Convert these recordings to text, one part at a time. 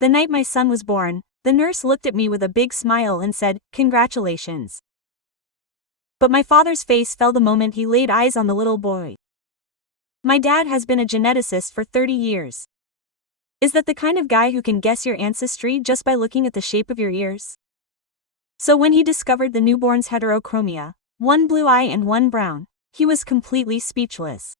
The night my son was born, the nurse looked at me with a big smile and said, "Congratulations." But my father's face fell the moment he laid eyes on the little boy. My dad has been a geneticist for 30 years. Is that the kind of guy who can guess your ancestry just by looking at the shape of your ears? So when he discovered the newborn's heterochromia, one blue eye and one brown, he was completely speechless.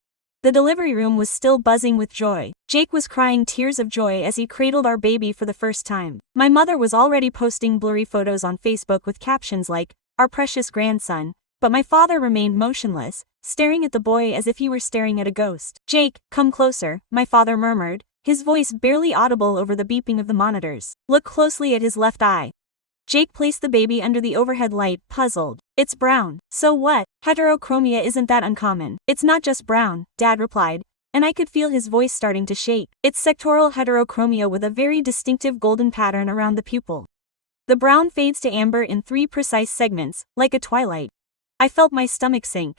The delivery room was still buzzing with joy. Jake was crying tears of joy as he cradled our baby for the first time. My mother was already posting blurry photos on Facebook with captions like, "Our precious grandson," but my father remained motionless, staring at the boy as if he were staring at a ghost. "Jake, come closer," my father murmured, his voice barely audible over the beeping of the monitors. "Look closely at his left eye." Jake placed the baby under the overhead light, puzzled. "It's brown." "So what? Heterochromia isn't that uncommon." "It's not just brown," Dad replied, and I could feel his voice starting to shake. "It's sectoral heterochromia with a very distinctive golden pattern around the pupil. The brown fades to amber in 3 precise segments, like a twilight." I felt my stomach sink.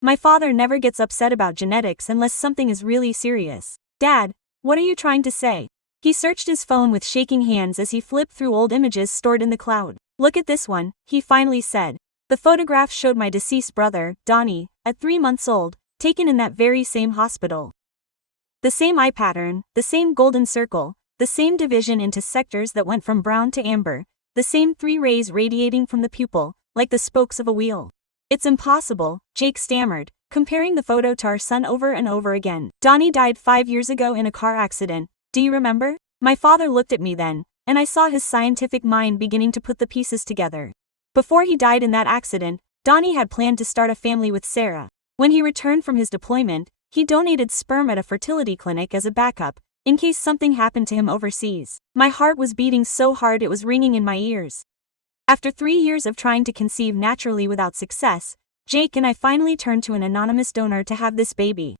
My father never gets upset about genetics unless something is really serious. "Dad, what are you trying to say?" He searched his phone with shaking hands as he flipped through old images stored in the cloud. "Look at this one," he finally said. The photograph showed my deceased brother, Donnie, at 3 months old, taken in that very same hospital. The same eye pattern, the same golden circle, the same division into sectors that went from brown to amber, the same 3 rays radiating from the pupil, like the spokes of a wheel. "It's impossible," Jake stammered, comparing the photo to our son over and over again. "Donnie died 5 years ago in a car accident. Do you remember?" My father looked at me then, and I saw his scientific mind beginning to put the pieces together. Before he died in that accident, Donnie had planned to start a family with Sarah. When he returned from his deployment, he donated sperm at a fertility clinic as a backup, in case something happened to him overseas. My heart was beating so hard it was ringing in my ears. After 3 years of trying to conceive naturally without success, Jake and I finally turned to an anonymous donor to have this baby.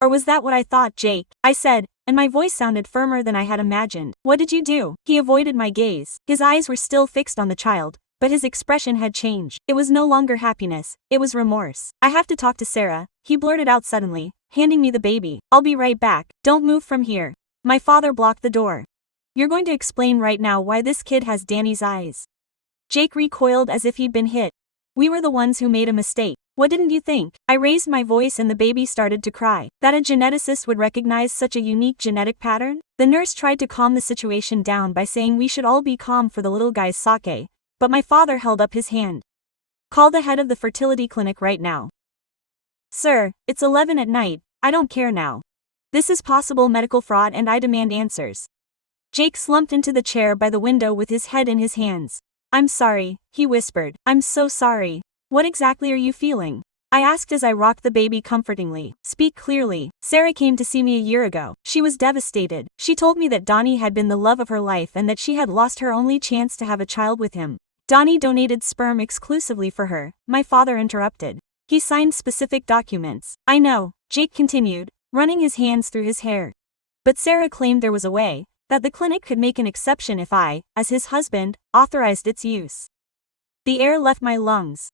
"Or was that what I thought, Jake?" I said, and my voice sounded firmer than I had imagined. "What did you do?" He avoided my gaze. His eyes were still fixed on the child, but his expression had changed. It was no longer happiness, it was remorse. "I have to talk to Sarah," he blurted out suddenly, handing me the baby. "I'll be right back. Don't move from here." My father blocked the door. "You're going to explain right now why this kid has Danny's eyes." Jake recoiled as if he'd been hit. "We were the ones who made a mistake. What didn't you think?" I raised my voice and the baby started to cry. That a geneticist would recognize such a unique genetic pattern? The nurse tried to calm the situation down by saying we should all be calm for the little guy's sake, but my father held up his hand. "Call the head of the fertility clinic right now." "Sir, it's 11 at night, I don't care now. This is possible medical fraud and I demand answers." Jake slumped into the chair by the window with his head in his hands. "I'm sorry," he whispered. "I'm so sorry. What exactly are you feeling?" I asked as I rocked the baby comfortingly. "Speak clearly." "Sarah came to see me a year ago. She was devastated. She told me that Donnie had been the love of her life and that she had lost her only chance to have a child with him. Donnie donated sperm exclusively for her," my father interrupted. "He signed specific documents." "I know," Jake continued, running his hands through his hair. "But Sarah claimed there was a way, that the clinic could make an exception if I, as his husband, authorized its use." The air left my lungs.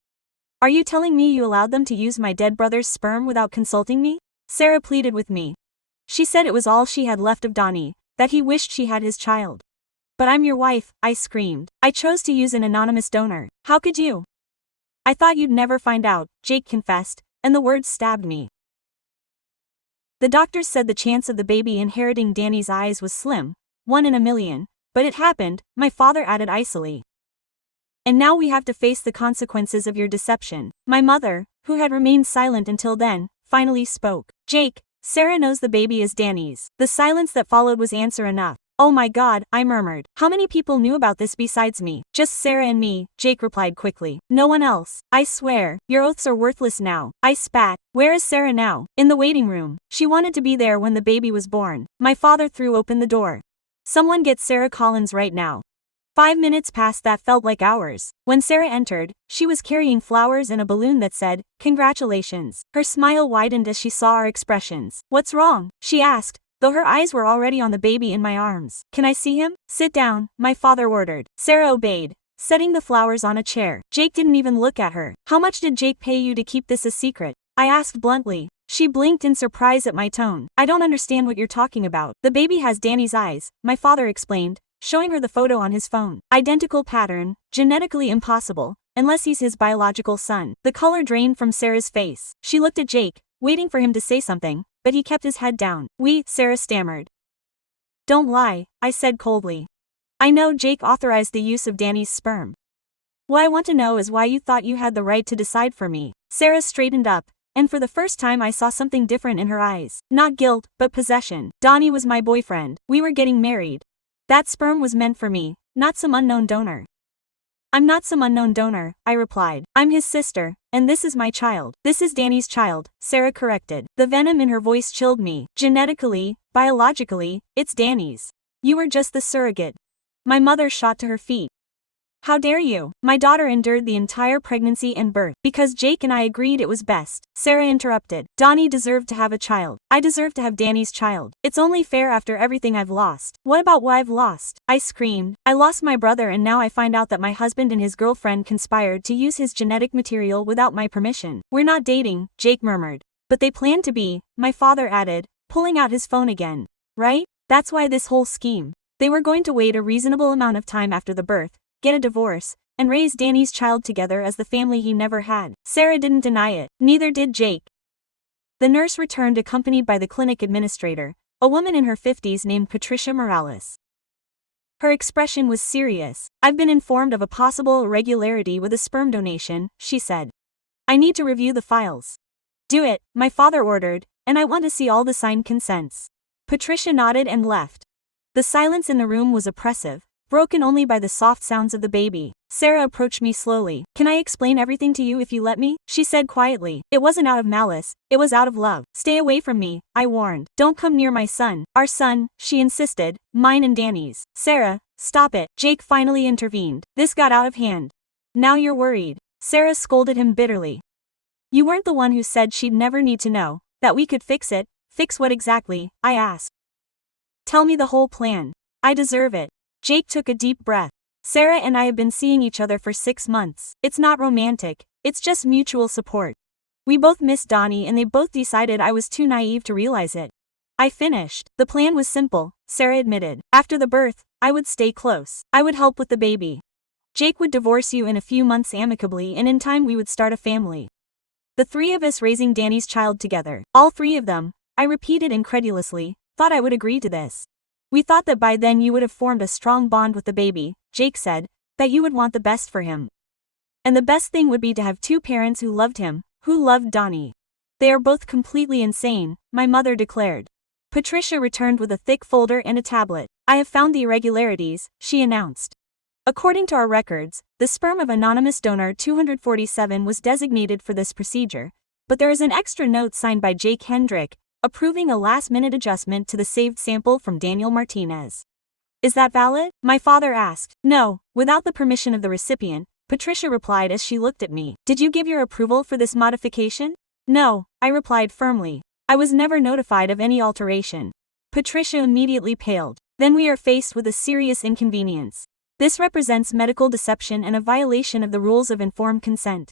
"Are you telling me you allowed them to use my dead brother's sperm without consulting me?" Sarah pleaded with me. She said it was all she had left of Donnie, that he wished she had his child. "But I'm your wife," I screamed. "I chose to use an anonymous donor. How could you?" "I thought you'd never find out," Jake confessed, and the words stabbed me. The doctors said the chance of the baby inheriting Danny's eyes was slim, 1 in a million, but it happened, my father added icily. "And now we have to face the consequences of your deception." My mother, who had remained silent until then, finally spoke. "Jake, Sarah knows the baby is Danny's." The silence that followed was answer enough. "Oh my God," I murmured. "How many people knew about this besides me?" "Just Sarah and me," Jake replied quickly. "No one else." "I swear, your oaths are worthless now." I spat. "Where is Sarah now?" "In the waiting room. She wanted to be there when the baby was born." My father threw open the door. "Someone get Sarah Collins right now." 5 minutes passed that felt like hours. When Sarah entered, she was carrying flowers and a balloon that said, "Congratulations." Her smile widened as she saw our expressions. "What's wrong?" she asked, though her eyes were already on the baby in my arms. "Can I see him?" "Sit down," my father ordered. Sarah obeyed, setting the flowers on a chair. Jake didn't even look at her. "How much did Jake pay you to keep this a secret?" I asked bluntly. She blinked in surprise at my tone. I don't understand what you're talking about. The baby has Danny's eyes, my father explained, showing her the photo on his phone. Identical pattern, genetically impossible, unless he's his biological son. The color drained from Sarah's face. She looked at Jake, waiting for him to say something, but he kept his head down. Sarah stammered. Don't lie, I said coldly. I know Jake authorized the use of Danny's sperm. What I want to know is why you thought you had the right to decide for me. Sarah straightened up, and for the first time I saw something different in her eyes. Not guilt, but possession. Donnie was my boyfriend. We were getting married. That sperm was meant for me, not some unknown donor. I'm not some unknown donor, I replied. I'm his sister, and this is my child. This is Danny's child, Sarah corrected. The venom in her voice chilled me. Genetically, biologically, it's Danny's. You were just the surrogate. My mother shot to her feet. How dare you? My daughter endured the entire pregnancy and birth because Jake and I agreed it was best. Sarah interrupted. Donnie deserved to have a child. I deserve to have Danny's child. It's only fair after everything I've lost. What about what I've lost? I screamed. I lost my brother and now I find out that my husband and his girlfriend conspired to use his genetic material without my permission. We're not dating, Jake murmured. But they plan to be, my father added, pulling out his phone again. Right? That's why this whole scheme. They were going to wait a reasonable amount of time after the birth, get a divorce, and raise Danny's child together as the family he never had. Sarah didn't deny it. Neither did Jake. The nurse returned accompanied by the clinic administrator, a woman in her 50s named Patricia Morales. Her expression was serious. I've been informed of a possible irregularity with a sperm donation, she said. I need to review the files. Do it, my father ordered, and I want to see all the signed consents. Patricia nodded and left. The silence in the room was oppressive, broken only by the soft sounds of the baby. Sarah approached me slowly. Can I explain everything to you if you let me? She said quietly. It wasn't out of malice, it was out of love. Stay away from me, I warned. Don't come near my son. Our son, she insisted, mine and Danny's. Sarah, stop it. Jake finally intervened. This got out of hand. Now you're worried. Sarah scolded him bitterly. You weren't the one who said she'd never need to know, that we could fix it. Fix what exactly? I asked. Tell me the whole plan. I deserve it. Jake took a deep breath. Sarah and I have been seeing each other for 6 months. It's not romantic, it's just mutual support. We both miss Donnie and they both decided I was too naive to realize it. I finished. The plan was simple, Sarah admitted. After the birth, I would stay close. I would help with the baby. Jake would divorce you in a few months amicably and in time we would start a family. The 3 of us raising Danny's child together. All 3 of them, I repeated incredulously, thought I would agree to this. We thought that by then you would have formed a strong bond with the baby, Jake said, that you would want the best for him. And the best thing would be to have 2 parents who loved him, who loved Donnie. They are both completely insane, my mother declared. Patricia returned with a thick folder and a tablet. I have found the irregularities, she announced. According to our records, the sperm of anonymous donor 247 was designated for this procedure, but there is an extra note signed by Jake Hendrick, approving a last-minute adjustment to the saved sample from Daniel Martinez. Is that valid? My father asked. No, without the permission of the recipient, Patricia replied as she looked at me. Did you give your approval for this modification? No, I replied firmly. I was never notified of any alteration. Patricia immediately paled. Then we are faced with a serious inconvenience. This represents medical deception and a violation of the rules of informed consent.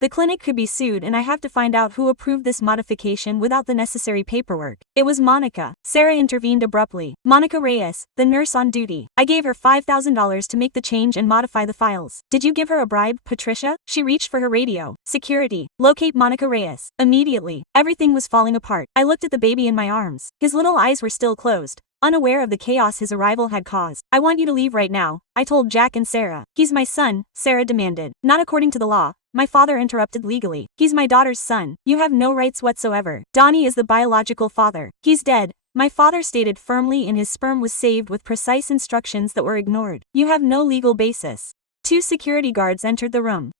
The clinic could be sued and I have to find out who approved this modification without the necessary paperwork. It was Monica. Sarah intervened abruptly. Monica Reyes, the nurse on duty. I gave her $5,000 to make the change and modify the files. Did you give her a bribe, Patricia? She reached for her radio. Security. Locate Monica Reyes. Immediately. Everything was falling apart. I looked at the baby in my arms. His little eyes were still closed, unaware of the chaos his arrival had caused. I want you to leave right now, I told Jack and Sarah. He's my son, Sarah demanded. Not according to the law. My father interrupted legally. He's my daughter's son. You have no rights whatsoever. Donnie is the biological father. He's dead. My father stated firmly, and his sperm was saved with precise instructions that were ignored. You have no legal basis. 2 security guards entered the room.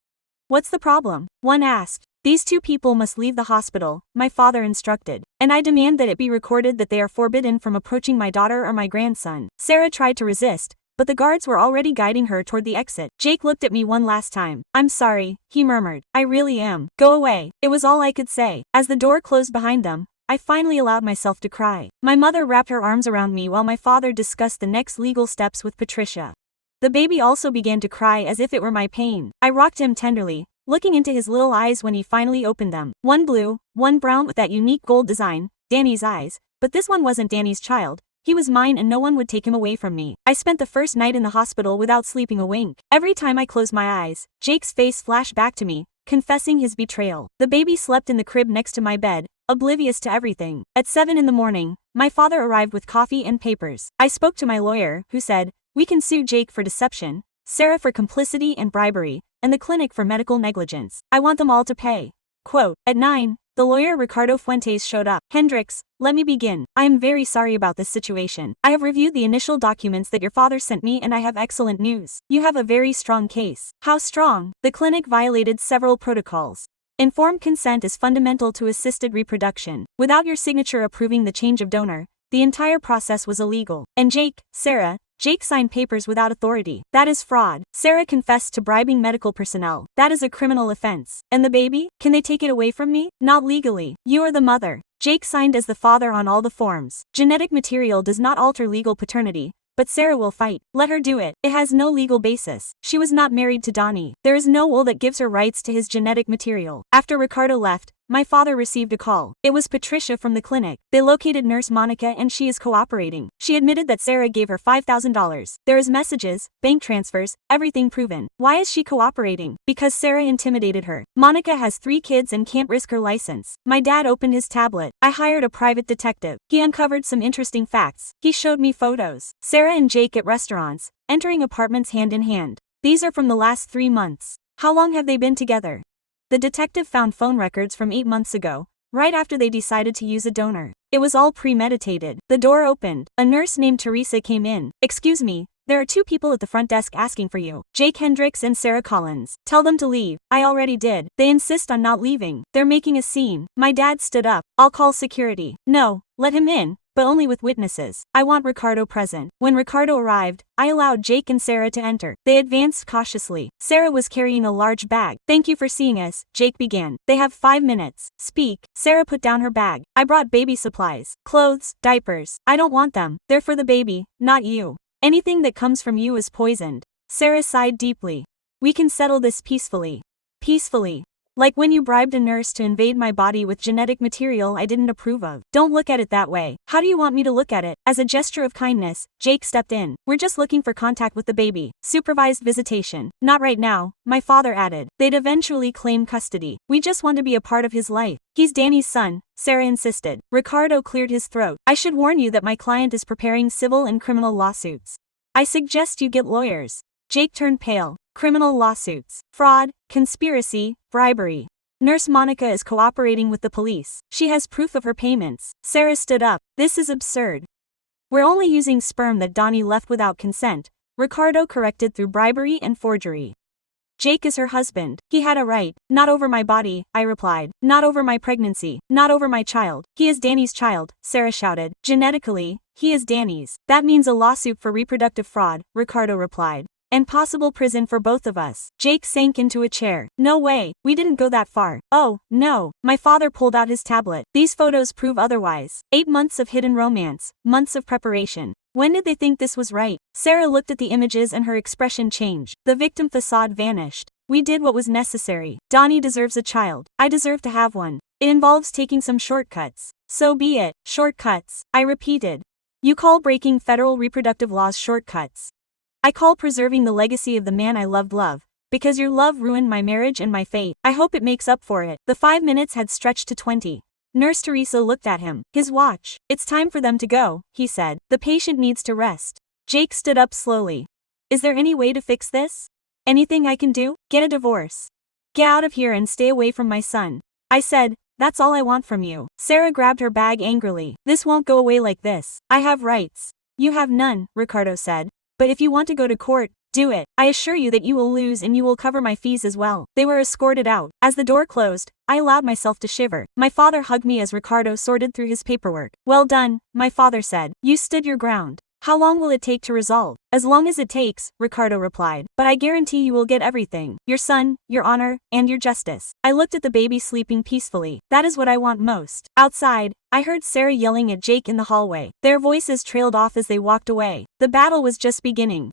What's the problem? One asked. These 2 people must leave the hospital, my father instructed. And I demand that it be recorded that they are forbidden from approaching my daughter or my grandson. Sarah tried to resist, but the guards were already guiding her toward the exit. Jake looked at me one last time. I'm sorry, he murmured. I really am. Go away. It was all I could say. As the door closed behind them, I finally allowed myself to cry. My mother wrapped her arms around me while my father discussed the next legal steps with Patricia. The baby also began to cry as if it were my pain. I rocked him tenderly, looking into his little eyes when he finally opened them. One blue, one brown with that unique gold design, Danny's eyes, but this one wasn't Danny's child. He was mine and no one would take him away from me. I spent the first night in the hospital without sleeping a wink. Every time I closed my eyes, Jake's face flashed back to me, confessing his betrayal. The baby slept in the crib next to my bed, oblivious to everything. At 7 in the morning, my father arrived with coffee and papers. I spoke to my lawyer, who said, "We can sue Jake for deception, Sarah for complicity and bribery, and the clinic for medical negligence. I want them all to pay." Quote, at 9, the lawyer Ricardo Fuentes showed up. "Hendrix, let me begin. I am very sorry about this situation. I have reviewed the initial documents that your father sent me and I have excellent news. You have a very strong case." How strong? The clinic violated several protocols. Informed consent is fundamental to assisted reproduction. Without your signature approving the change of donor, the entire process was illegal. And Jake signed papers without authority. That is fraud. Sarah confessed to bribing medical personnel. That is a criminal offense. And the baby? Can they take it away from me? Not legally. You are the mother. Jake signed as the father on all the forms. Genetic material does not alter legal paternity, but Sarah will fight. Let her do it. It has no legal basis. She was not married to Donnie. There is no will that gives her rights to his genetic material. After Ricardo left, my father received a call. It was Patricia from the clinic. They located Nurse Monica and she is cooperating. She admitted that Sarah gave her $5,000. There is messages, bank transfers, everything proven. Why is she cooperating? Because Sarah intimidated her. Monica has 3 kids and can't risk her license. My dad opened his tablet. I hired a private detective. He uncovered some interesting facts. He showed me photos. Sarah and Jake at restaurants, entering apartments hand in hand. These are from the last 3 months. How long have they been together? The detective found phone records from 8 months ago, right after they decided to use a donor. It was all premeditated. The door opened. A nurse named Teresa came in. "Excuse me, there are 2 people at the front desk asking for you. Jake Hendrix and Sarah Collins. Tell them to leave." I already did. They insist on not leaving. They're making a scene. My dad stood up. "I'll call security." "No, let him in, but only with witnesses. I want Ricardo present." When Ricardo arrived, I allowed Jake and Sarah to enter. They advanced cautiously. Sarah was carrying a large bag. "Thank you for seeing us," Jake began. "They have 5 minutes. Speak." Sarah put down her bag. "I brought baby supplies. Clothes, diapers. I don't want them. They're for the baby, not you. Anything that comes from you is poisoned." Sarah sighed deeply. "We can settle this peacefully." Peacefully. Like when you bribed a nurse to invade my body with genetic material I didn't approve of. Don't look at it that way. How do you want me to look at it? As a gesture of kindness, Jake stepped in. "We're just looking for contact with the baby. Supervised visitation." "Not right now," my father added. "They'd eventually claim custody. We just want to be a part of his life. He's Danny's son," Sarah insisted. Ricardo cleared his throat. "I should warn you that my client is preparing civil and criminal lawsuits. I suggest you get lawyers." Jake turned pale. "Criminal lawsuits. Fraud, conspiracy, bribery. Nurse Monica is cooperating with the police. She has proof of her payments." Sarah stood up. "This is absurd. We're only using sperm that Donnie left without consent," Ricardo corrected, "through bribery and forgery. Jake is her husband. He had a right." "Not over my body," I replied. "Not over my pregnancy. Not over my child. He is Danny's child," Sarah shouted. "Genetically, he is Danny's." "That means a lawsuit for reproductive fraud," Ricardo replied. "And possible prison for both of us." Jake sank into a chair. "No way, we didn't go that far." "Oh, no." My father pulled out his tablet. "These photos prove otherwise. 8 months of hidden romance, months of preparation. When did they think this was right?" Sarah looked at the images and her expression changed. The victim facade vanished. "We did what was necessary. Donnie deserves a child. I deserve to have one. It involves taking some shortcuts. So be it." "Shortcuts," I repeated. "You call breaking federal reproductive laws shortcuts. I call preserving the legacy of the man I loved love, because your love ruined my marriage and my fate. I hope it makes up for it." The 5 minutes had stretched to 20. Nurse Teresa looked at him. His watch. "It's time for them to go," he said. "The patient needs to rest." Jake stood up slowly. "Is there any way to fix this? Anything I can do? Get a divorce. Get out of here and stay away from my son." I said, "That's all I want from you." Sarah grabbed her bag angrily. "This won't go away like this. I have rights. You have none," Ricardo said. "But if you want to go to court, do it. I assure you that you will lose and you will cover my fees as well." They were escorted out. As the door closed, I allowed myself to shiver. My father hugged me as Ricardo sorted through his paperwork. "Well done," my father said. "You stood your ground. How long will it take to resolve?" "As long as it takes," Ricardo replied. "But I guarantee you will get everything. Your son, your honor, and your justice." I looked at the baby sleeping peacefully. That is what I want most. Outside, I heard Sarah yelling at Jake in the hallway. Their voices trailed off as they walked away. The battle was just beginning.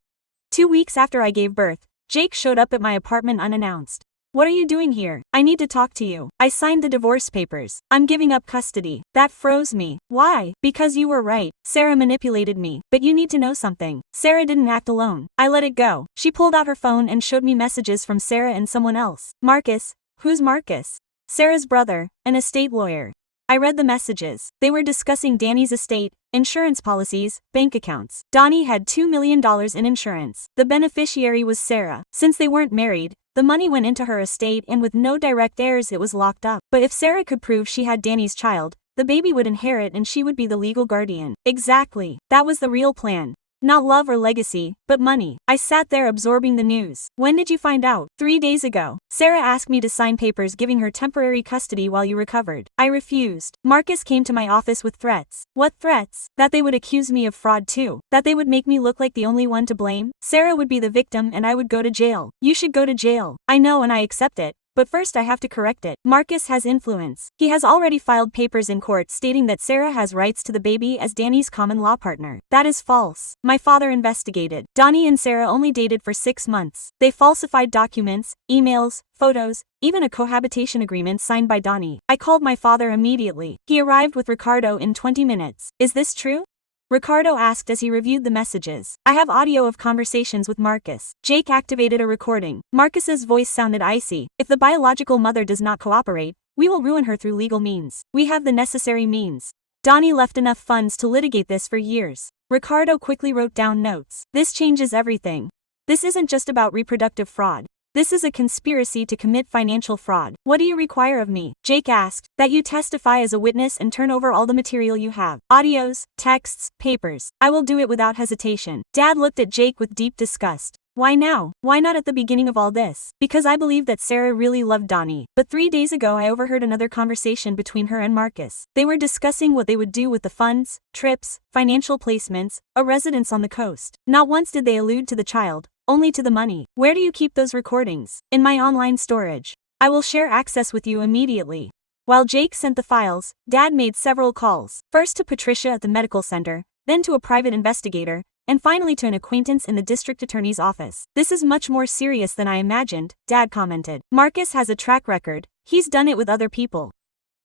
2 weeks after I gave birth, Jake showed up at my apartment unannounced. What are you doing here? I need to talk to you. I signed the divorce papers. I'm giving up custody. That froze me. Why? Because you were right. Sarah manipulated me. But you need to know something. Sarah didn't act alone. I let it go. She pulled out her phone and showed me messages from Sarah and someone else. Marcus. Who's Marcus? Sarah's brother, an estate lawyer. I read the messages. They were discussing Danny's estate, insurance policies, bank accounts. Donnie had $2 million in insurance. The beneficiary was Sarah. Since they weren't married, the money went into her estate and with no direct heirs it was locked up. But if Sarah could prove she had Danny's child, the baby would inherit and she would be the legal guardian. Exactly. That was the real plan. Not love or legacy, but money. I sat there absorbing the news. When did you find out? 3 days ago. Sarah asked me to sign papers giving her temporary custody while you recovered. I refused. Marcus came to my office with threats. What threats? That they would accuse me of fraud too. That they would make me look like the only one to blame. Sarah would be the victim and I would go to jail. You should go to jail. I know and I accept it. But first I have to correct it. Marcus has influence. He has already filed papers in court stating that Sarah has rights to the baby as Danny's common law partner. That is false. My father investigated. Donnie and Sarah only dated for 6 months. They falsified documents, emails, photos, even a cohabitation agreement signed by Donnie. I called my father immediately. He arrived with Ricardo in 20 minutes. Is this true? Ricardo asked as he reviewed the messages. I have audio of conversations with Marcus. Jake activated a recording. Marcus's voice sounded icy. If the biological mother does not cooperate, we will ruin her through legal means. We have the necessary means. Donnie left enough funds to litigate this for years. Ricardo quickly wrote down notes. This changes everything. This isn't just about reproductive fraud. This is a conspiracy to commit financial fraud. What do you require of me? Jake asked. That you testify as a witness and turn over all the material you have. Audios, texts, papers. I will do it without hesitation. Dad looked at Jake with deep disgust. Why now? Why not at the beginning of all this? Because I believe that Sarah really loved Donnie. But 3 days ago I overheard another conversation between her and Marcus. They were discussing what they would do with the funds, trips, financial placements, a residence on the coast. Not once did they allude to the child. Only to the money. Where do you keep those recordings? In my online storage. I will share access with you immediately. While Jake sent the files, Dad made several calls. First to Patricia at the medical center, then to a private investigator, and finally to an acquaintance in the district attorney's office. This is much more serious than I imagined, Dad commented. Marcus has a track record. He's done it with other people.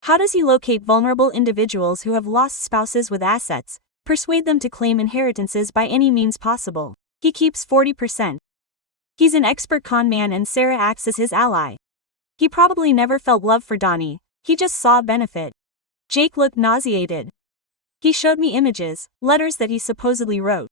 How does he locate vulnerable individuals who have lost spouses with assets, persuade them to claim inheritances by any means possible? He keeps 40%. He's an expert con man and Sarah acts as his ally. He probably never felt love for Donnie, he just saw a benefit. Jake looked nauseated. He showed me images, letters that he supposedly wrote.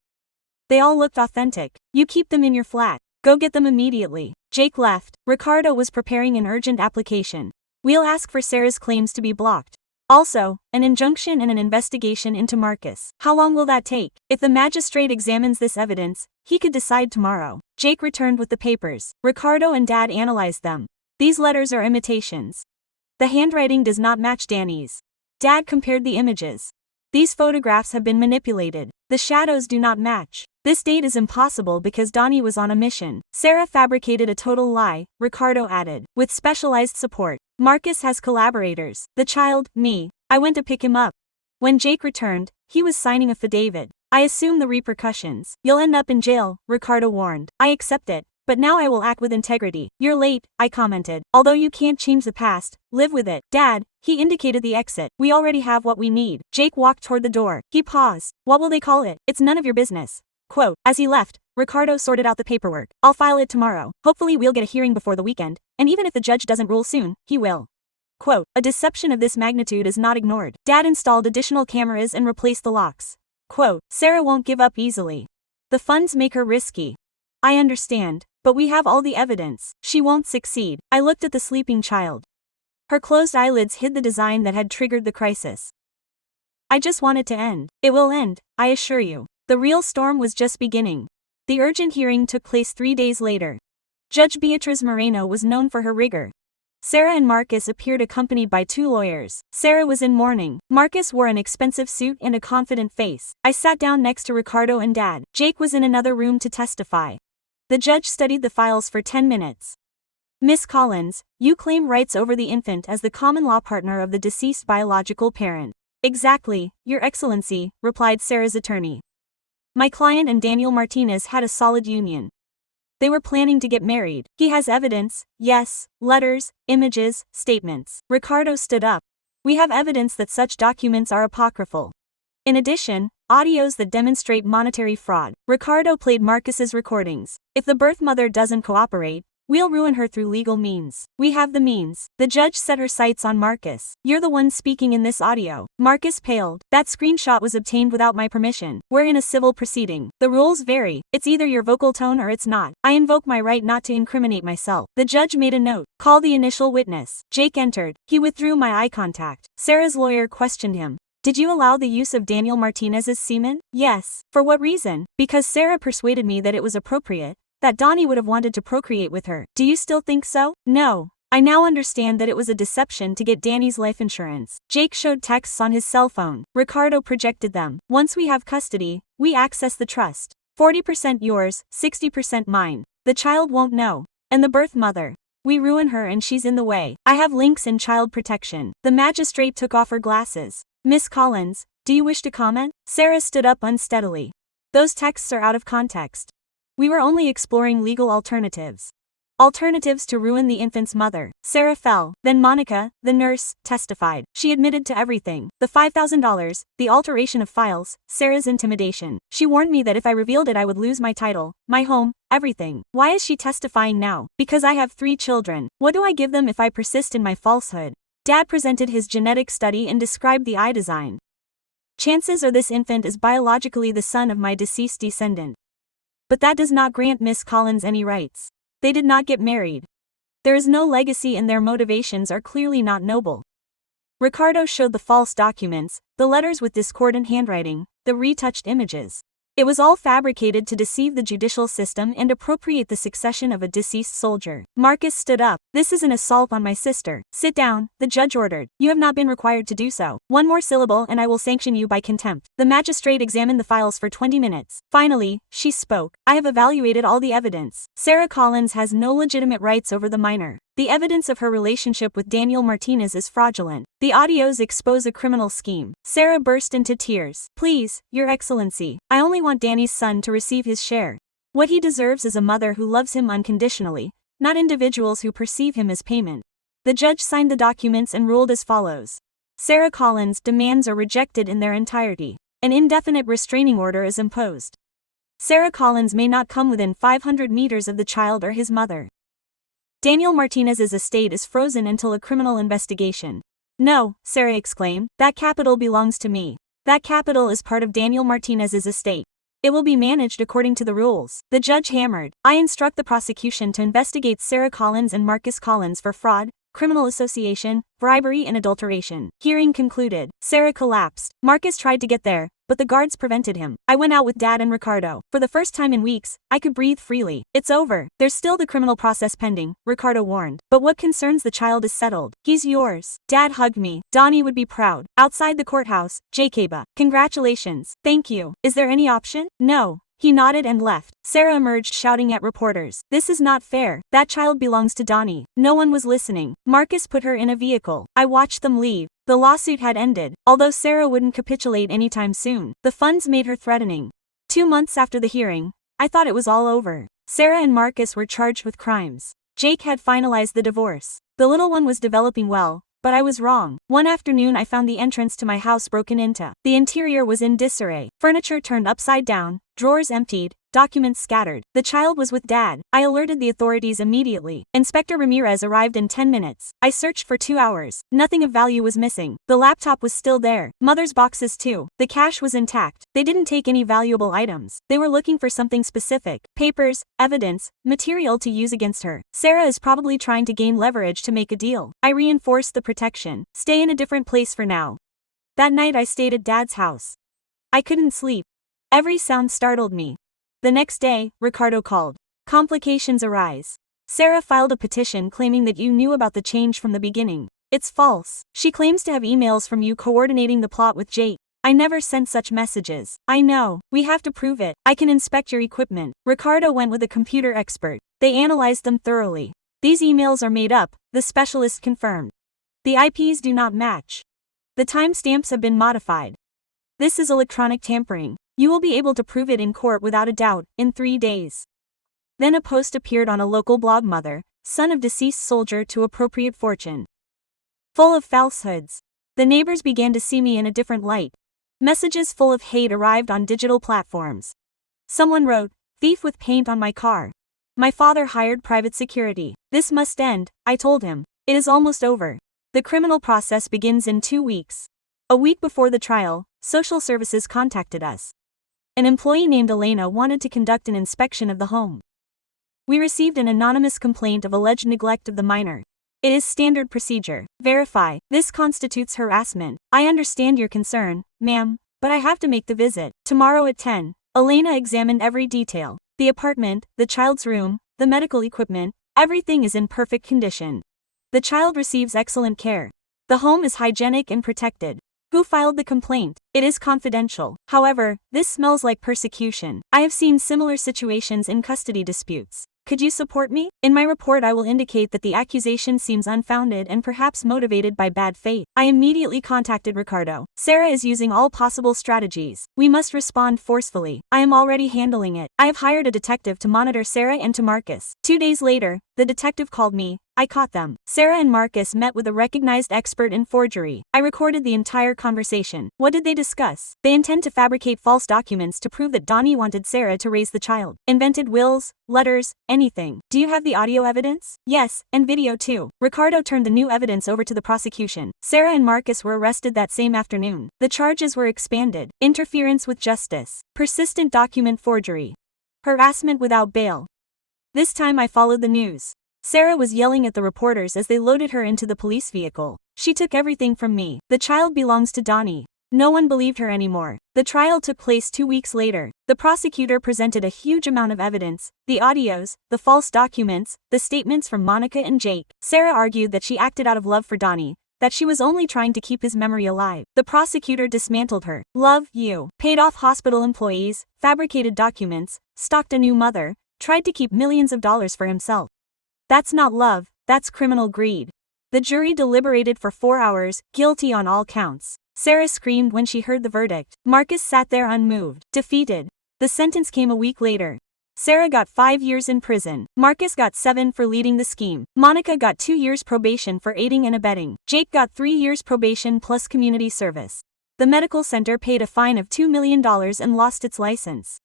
They all looked authentic. You keep them in your flat. Go get them immediately. Jake left. Ricardo was preparing an urgent application. We'll ask for Sarah's claims to be blocked. Also, an injunction and an investigation into Marcus. How long will that take? If the magistrate examines this evidence, he could decide tomorrow. Jake returned with the papers. Ricardo and Dad analyzed them. These letters are imitations. The handwriting does not match Danny's. Dad compared the images. These photographs have been manipulated. The shadows do not match. This date is impossible because Donnie was on a mission. Sarah fabricated a total lie, Ricardo added. With specialized support. Marcus has collaborators. The child, me. I went to pick him up. When Jake returned, he was signing a affidavit. I assume the repercussions. You'll end up in jail, Ricardo warned. I accept it. But now I will act with integrity. You're late, I commented. Although you can't change the past, live with it. Dad, he indicated the exit. We already have what we need. Jake walked toward the door. He paused. What will they call it? It's none of your business. Quote. As he left, Ricardo sorted out the paperwork. I'll file it tomorrow. Hopefully we'll get a hearing before the weekend, and even if the judge doesn't rule soon, he will. Quote. A deception of this magnitude is not ignored. Dad installed additional cameras and replaced the locks. Quote. Sarah won't give up easily. The funds make her risky. I understand. But we have all the evidence. She won't succeed. I looked at the sleeping child. Her closed eyelids hid the design that had triggered the crisis. I just want it to end. It will end, I assure you. The real storm was just beginning. The urgent hearing took place 3 days later. Judge Beatriz Moreno was known for her rigor. Sarah and Marcus appeared accompanied by 2 lawyers. Sarah was in mourning. Marcus wore an expensive suit and a confident face. I sat down next to Ricardo and Dad. Jake was in another room to testify. The judge studied the files for 10 minutes. Miss Collins, you claim rights over the infant as the common law partner of the deceased biological parent. Exactly, Your Excellency, replied Sarah's attorney. My client and Daniel Martinez had a solid union. They were planning to get married. He has evidence, yes, letters, images, statements. Ricardo stood up. We have evidence that such documents are apocryphal. In addition, audios that demonstrate monetary fraud. Ricardo played Marcus's recordings. If the birth mother doesn't cooperate, we'll ruin her through legal means. We have the means. The judge set her sights on Marcus. You're the one speaking in this audio. Marcus paled. That screenshot was obtained without my permission. We're in a civil proceeding. The rules vary. It's either your vocal tone or it's not. I invoke my right not to incriminate myself. The judge made a note. Call the initial witness. Jake entered. He withdrew my eye contact. Sarah's lawyer questioned him. Did you allow the use of Daniel Martinez's semen? Yes. For what reason? Because Sarah persuaded me that it was appropriate, that Donnie would have wanted to procreate with her. Do you still think so? No. I now understand that it was a deception to get Danny's life insurance. Jake showed texts on his cell phone. Ricardo projected them. Once we have custody, we access the trust. 40% yours, 60% mine. The child won't know. And the birth mother. We ruin her and she's in the way. I have links in child protection. The magistrate took off her glasses. Miss Collins, do you wish to comment? Sarah stood up unsteadily. Those texts are out of context. We were only exploring legal alternatives. Alternatives to ruin the infant's mother. Sarah fell. Then Monica, the nurse, testified. She admitted to everything. The $5,000, the alteration of files, Sarah's intimidation. She warned me that if I revealed it I would lose my title, my home, everything. Why is she testifying now? Because I have 3 children. What do I give them if I persist in my falsehood? Dad presented his genetic study and described the eye design. Chances are this infant is biologically the son of my deceased descendant. But that does not grant Miss Collins any rights. They did not get married. There is no legacy and their motivations are clearly not noble. Ricardo showed the false documents, the letters with discordant handwriting, the retouched images. It was all fabricated to deceive the judicial system and appropriate the succession of a deceased soldier. Marcus stood up. This is an assault on my sister. Sit down, the judge ordered. You have not been required to do so. One more syllable and I will sanction you by contempt. The magistrate examined the files for 20 minutes. Finally, she spoke. I have evaluated all the evidence. Sarah Collins has no legitimate rights over the minor. The evidence of her relationship with Daniel Martinez is fraudulent. The audios expose a criminal scheme. Sarah burst into tears. Please, Your Excellency, I only want Danny's son to receive his share. What he deserves is a mother who loves him unconditionally, not individuals who perceive him as payment. The judge signed the documents and ruled as follows. Sarah Collins' demands are rejected in their entirety. An indefinite restraining order is imposed. Sarah Collins may not come within 500 meters of the child or his mother. Daniel Martinez's estate is frozen until a criminal investigation. No, Sarah exclaimed, that capital belongs to me. That capital is part of Daniel Martinez's estate. It will be managed according to the rules. The judge hammered. I instruct the prosecution to investigate Sarah Collins and Marcus Collins for fraud, criminal association, bribery and adulteration. Hearing concluded. Sarah collapsed. Marcus tried to get there, but the guards prevented him. I went out with Dad and Ricardo. For the first time in weeks, I could breathe freely. It's over. There's still the criminal process pending, Ricardo warned. But what concerns the child is settled. He's yours. Dad hugged me. Donnie would be proud. Outside the courthouse, Jacoba. Congratulations. Thank you. Is there any option? No. He nodded and left. Sarah emerged shouting at reporters. This is not fair. That child belongs to Donnie. No one was listening. Marcus put her in a vehicle. I watched them leave. The lawsuit had ended, although Sarah wouldn't capitulate anytime soon. The funds made her threatening. 2 months after the hearing, I thought it was all over. Sarah and Marcus were charged with crimes. Jake had finalized the divorce. The little one was developing well, but I was wrong. One afternoon I found the entrance to my house broken into. The interior was in disarray. Furniture turned upside down, drawers emptied, documents scattered. The child was with Dad. I alerted the authorities immediately. Inspector Ramirez arrived in 10 minutes. I searched for 2 hours. Nothing of value was missing. The laptop was still there. Mother's boxes too. The cash was intact. They didn't take any valuable items. They were looking for something specific. Papers, evidence, material to use against her. Sarah is probably trying to gain leverage to make a deal. I reinforced the protection. Stay in a different place for now. That night I stayed at Dad's house. I couldn't sleep. Every sound startled me. The next day, Ricardo called. Complications arise. Sarah filed a petition claiming that you knew about the change from the beginning. It's false. She claims to have emails from you coordinating the plot with Jake. I never sent such messages. I know. We have to prove it. I can inspect your equipment. Ricardo went with a computer expert. They analyzed them thoroughly. These emails are made up, the specialist confirmed. The IPs do not match. The timestamps have been modified. This is electronic tampering. You will be able to prove it in court without a doubt, in 3 days. Then a post appeared on a local blog: mother, son of deceased soldier to appropriate fortune. Full of falsehoods. The neighbors began to see me in a different light. Messages full of hate arrived on digital platforms. Someone wrote, "Thief with paint on my car. My father hired private security. This must end," I told him. "It is almost over. The criminal process begins in 2 weeks." A week before the trial, social services contacted us. An employee named Elena wanted to conduct an inspection of the home. We received an anonymous complaint of alleged neglect of the minor. It is standard procedure. Verify. This constitutes harassment. I understand your concern, ma'am, but I have to make the visit. Tomorrow at 10. Elena examined every detail. The apartment, the child's room, the medical equipment, everything is in perfect condition. The child receives excellent care. The home is hygienic and protected. Who filed the complaint? It is confidential. However, this smells like persecution. I have seen similar situations in custody disputes. Could you support me? In my report I will indicate that the accusation seems unfounded and perhaps motivated by bad faith. I immediately contacted Ricardo. Sarah is using all possible strategies. We must respond forcefully. I am already handling it. I have hired a detective to monitor Sarah and to Marcus. 2 days later, the detective called me. I caught them. Sarah and Marcus met with a recognized expert in forgery. I recorded the entire conversation. What did they discuss? They intend to fabricate false documents to prove that Donnie wanted Sarah to raise the child. Invented wills, letters, anything. Do you have the audio evidence? Yes, and video too. Ricardo turned the new evidence over to the prosecution. Sarah and Marcus were arrested that same afternoon. The charges were expanded. Interference with justice. Persistent document forgery. Harassment without bail. This time I followed the news. Sarah was yelling at the reporters as they loaded her into the police vehicle. She took everything from me. The child belongs to Donnie. No one believed her anymore. The trial took place 2 weeks later. The prosecutor presented a huge amount of evidence: the audios, the false documents, the statements from Monica and Jake. Sarah argued that she acted out of love for Donnie, that she was only trying to keep his memory alive. The prosecutor dismantled her. Love, you. Paid off hospital employees, fabricated documents, stalked a new mother, tried to keep millions of dollars for himself. That's not love, that's criminal greed. The jury deliberated for 4 hours, guilty on all counts. Sarah screamed when she heard the verdict. Marcus sat there unmoved, defeated. The sentence came a week later. Sarah got 5 years in prison. Marcus got 7 for leading the scheme. Monica got 2 years probation for aiding and abetting. Jake got 3 years probation plus community service. The medical center paid a fine of $2 million and lost its license.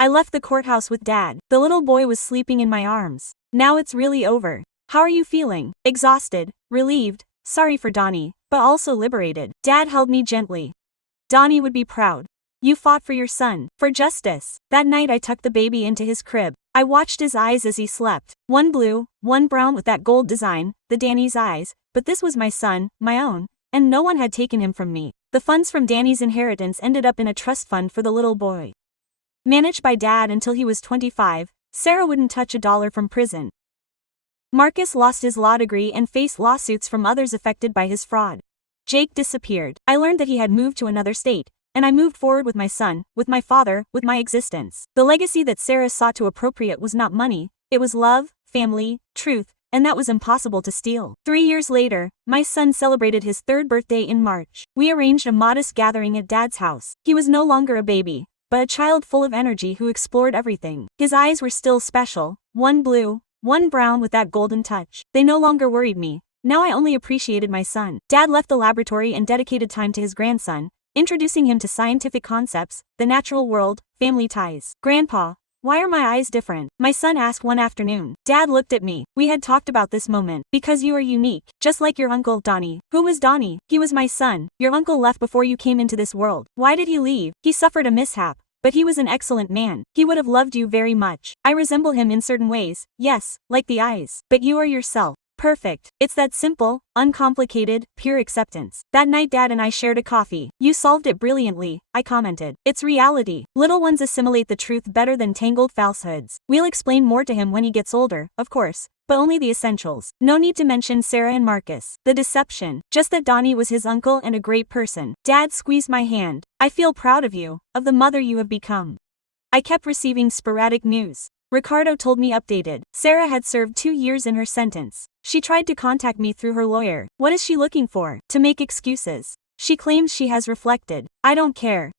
I left the courthouse with Dad. The little boy was sleeping in my arms. Now it's really over. How are you feeling? Exhausted, relieved, sorry for Donnie, but also liberated. Dad held me gently. Donnie would be proud. You fought for your son, for justice. That night I tucked the baby into his crib. I watched his eyes as he slept. One blue, one brown with that gold design, the Danny's eyes, but this was my son, my own, and no one had taken him from me. The funds from Danny's inheritance ended up in a trust fund for the little boy. Managed by Dad until he was 25, Sarah wouldn't touch a dollar from prison. Marcus lost his law degree and faced lawsuits from others affected by his fraud. Jake disappeared. I learned that he had moved to another state, and I moved forward with my son, with my father, with my existence. The legacy that Sarah sought to appropriate was not money, it was love, family, truth, and that was impossible to steal. 3 years later, my son celebrated his 3rd birthday in March. We arranged a modest gathering at Dad's house. He was no longer a baby, but a child full of energy who explored everything. His eyes were still special, one blue, one brown with that golden touch. They no longer worried me. Now I only appreciated my son. Dad left the laboratory and dedicated time to his grandson, introducing him to scientific concepts, the natural world, family ties. Grandpa, why are my eyes different? My son asked one afternoon. Dad looked at me. We had talked about this moment. Because you are unique, just like your uncle, Donnie. Who was Donnie? He was my son. Your uncle left before you came into this world. Why did he leave? He suffered a mishap. But he was an excellent man. He would have loved you very much. I resemble him in certain ways, yes, like the eyes. But you are yourself. Perfect. It's that simple, uncomplicated, pure acceptance. That night Dad and I shared a coffee. You solved it brilliantly, I commented. It's reality. Little ones assimilate the truth better than tangled falsehoods. We'll explain more to him when he gets older, of course, but only the essentials. No need to mention Sarah and Marcus. The deception. Just that Donnie was his uncle and a great person. Dad squeezed my hand. I feel proud of you, of the mother you have become. I kept receiving sporadic news. Ricardo told me updated. Sarah had served 2 years in her sentence. She tried to contact me through her lawyer. What is she looking for? To make excuses. She claims she has reflected. I don't care.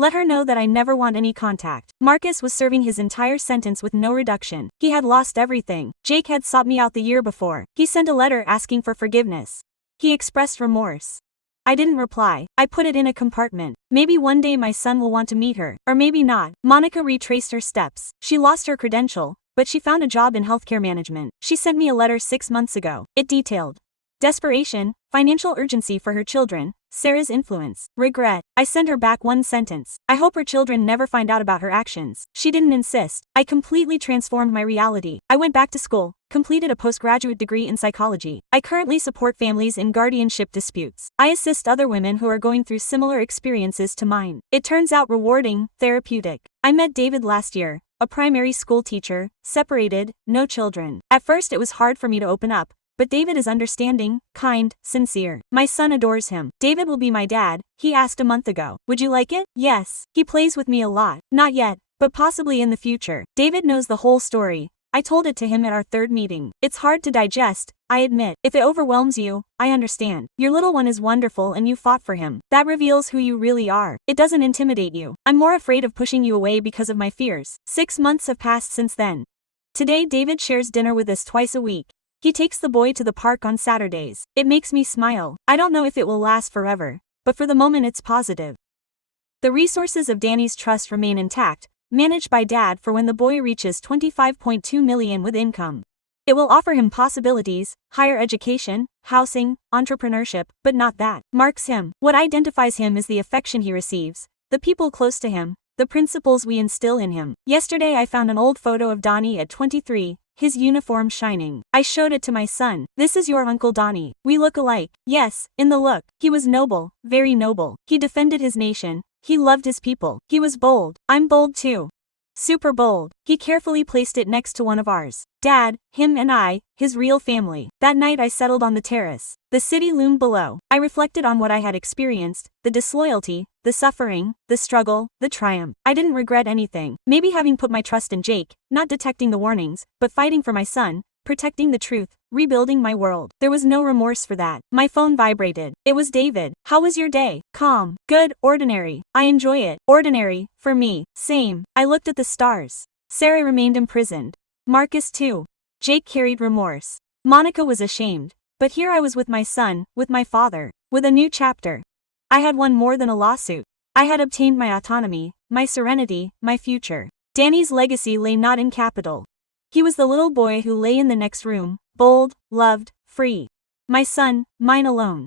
Let her know that I never want any contact. Marcus was serving his entire sentence with no reduction. He had lost everything. Jake had sought me out the year before. He sent a letter asking for forgiveness. He expressed remorse. I didn't reply. I put it in a compartment. Maybe one day my son will want to meet her, or maybe not. Monica retraced her steps. She lost her credential, but she found a job in healthcare management. She sent me a letter 6 months ago. It detailed desperation, financial urgency for her children, Sarah's influence, regret. I sent her back one sentence. I hope her children never find out about her actions. She didn't insist. I completely transformed my reality. I went back to school, completed a postgraduate degree in psychology. I currently support families in guardianship disputes. I assist other women who are going through similar experiences to mine. It turns out rewarding, therapeutic. I met David last year, a primary school teacher, separated, no children. At first it was hard for me to open up. But David is understanding, kind, sincere. My son adores him. David will be my dad, he asked a month ago. Would you like it? Yes. He plays with me a lot. Not yet, but possibly in the future. David knows the whole story. I told it to him at our third meeting. It's hard to digest, I admit. If it overwhelms you, I understand. Your little one is wonderful and you fought for him. That reveals who you really are. It doesn't intimidate you. I'm more afraid of pushing you away because of my fears. 6 months have passed since then. Today David shares dinner with us twice a week. He takes the boy to the park on Saturdays. It makes me smile. I don't know if it will last forever, but for the moment it's positive. The resources of Danny's trust remain intact, managed by Dad for when the boy reaches 25.2 million with income. It will offer him possibilities, higher education, housing, entrepreneurship, but not that marks him. What identifies him is the affection he receives, the people close to him, the principles we instill in him. Yesterday I found an old photo of Donnie at 23. His uniform shining. I showed it to my son. This is your Uncle Donnie. We look alike. Yes, in the look. He was noble, very noble. He defended his nation. He loved his people. He was bold. I'm bold too. Super bold. He carefully placed it next to one of ours. Dad, him and I, his real family. That night I settled on the terrace. The city loomed below. I reflected on what I had experienced, the disloyalty, the suffering, the struggle, the triumph. I didn't regret anything. Maybe having put my trust in Jake, not detecting the warnings, but fighting for my son, protecting the truth, rebuilding my world. There was no remorse for that. My phone vibrated. It was David. How was your day? Calm. Good. Ordinary. I enjoy it. Ordinary. For me. Same. I looked at the stars. Sarah remained imprisoned. Marcus too. Jake carried remorse. Monica was ashamed. But here I was with my son, with my father, with a new chapter. I had won more than a lawsuit. I had obtained my autonomy, my serenity, my future. Danny's legacy lay not in capital. He was the little boy who lay in the next room, bold, loved, free. My son, mine alone.